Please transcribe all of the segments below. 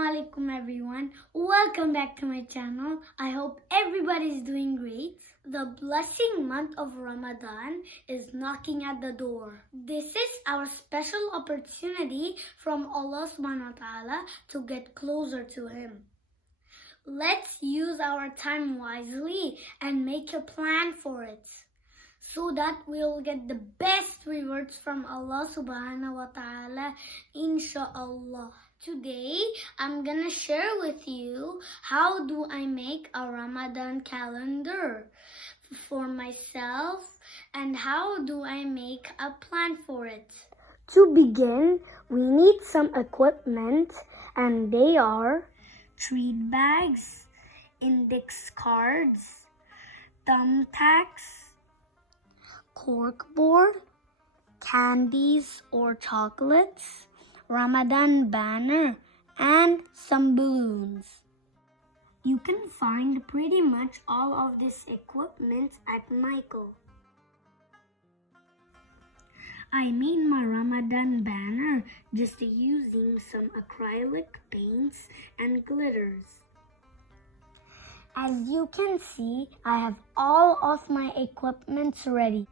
Assalamualaikum everyone. Welcome back to my channel. I hope everybody is doing great. The blessing month of Ramadan is knocking at the door. This is our special opportunity from Allah subhanahu wa ta'ala to get closer to Him. Let's use our time wisely and make a plan for it, so that we'll get the best rewards from Allah subhanahu wa ta'ala, InShaAllah. Today, I'm gonna share with you how do I make a Ramadan calendar for myself and how do I make a plan for it. To begin, we need some equipment, and they are treat bags, index cards, thumbtacks, corkboard, candies or chocolates, Ramadan banner, and some balloons. You can find pretty much all of this equipment at Michael. I made my Ramadan banner just using some acrylic paints and glitters. As you can see, I have all of my equipments ready.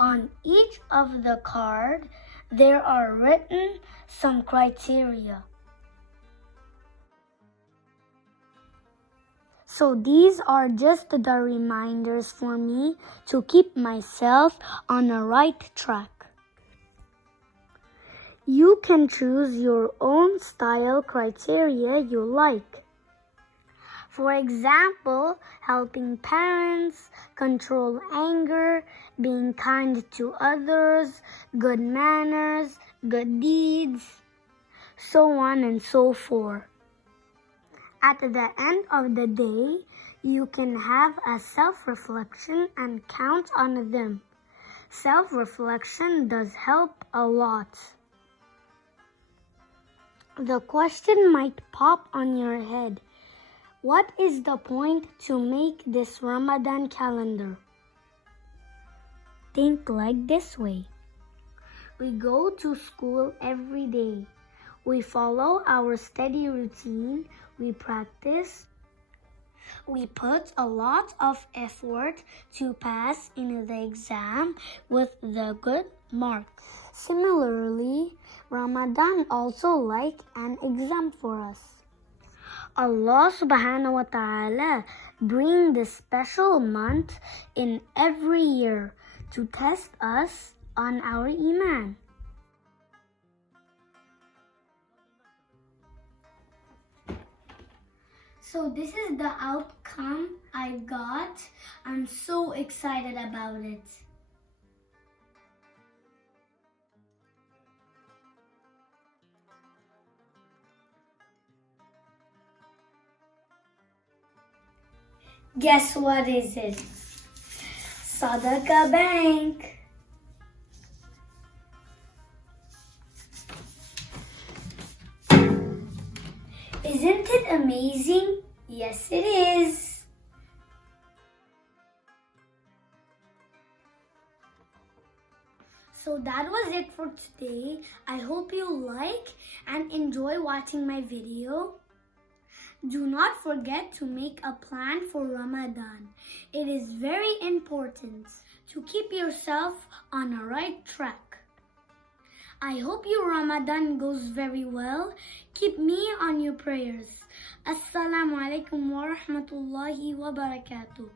On each of the card, there are written some criteria. So these are just the reminders for me to keep myself on the right track. You can choose your own style criteria you like. For example, helping parents, control anger, being kind to others, good manners, good deeds, so on and so forth. At the end of the day, you can have a self-reflection and count on them. Self-reflection does help a lot. The question might pop on your head. What is the point to make this Ramadan calendar? Think like this way. We go to school every day. We follow our study routine. We practice. We put a lot of effort to pass in the exam with the good marks. Similarly, Ramadan also like an exam for us. Allah subhanahu wa ta'ala bring this special month in every year to test us on our iman. So this is the outcome I got. I'm so excited about it. Guess what is it? Sadaqah Bank. Isn't it amazing? Yes, it is. So that was it for today. I hope you like and enjoy watching my video. Do not forget to make a plan for Ramadan. It is very important to keep yourself on the right track. I hope your Ramadan goes very well. Keep me on your prayers. Assalamualaikum warahmatullahi wabarakatuh.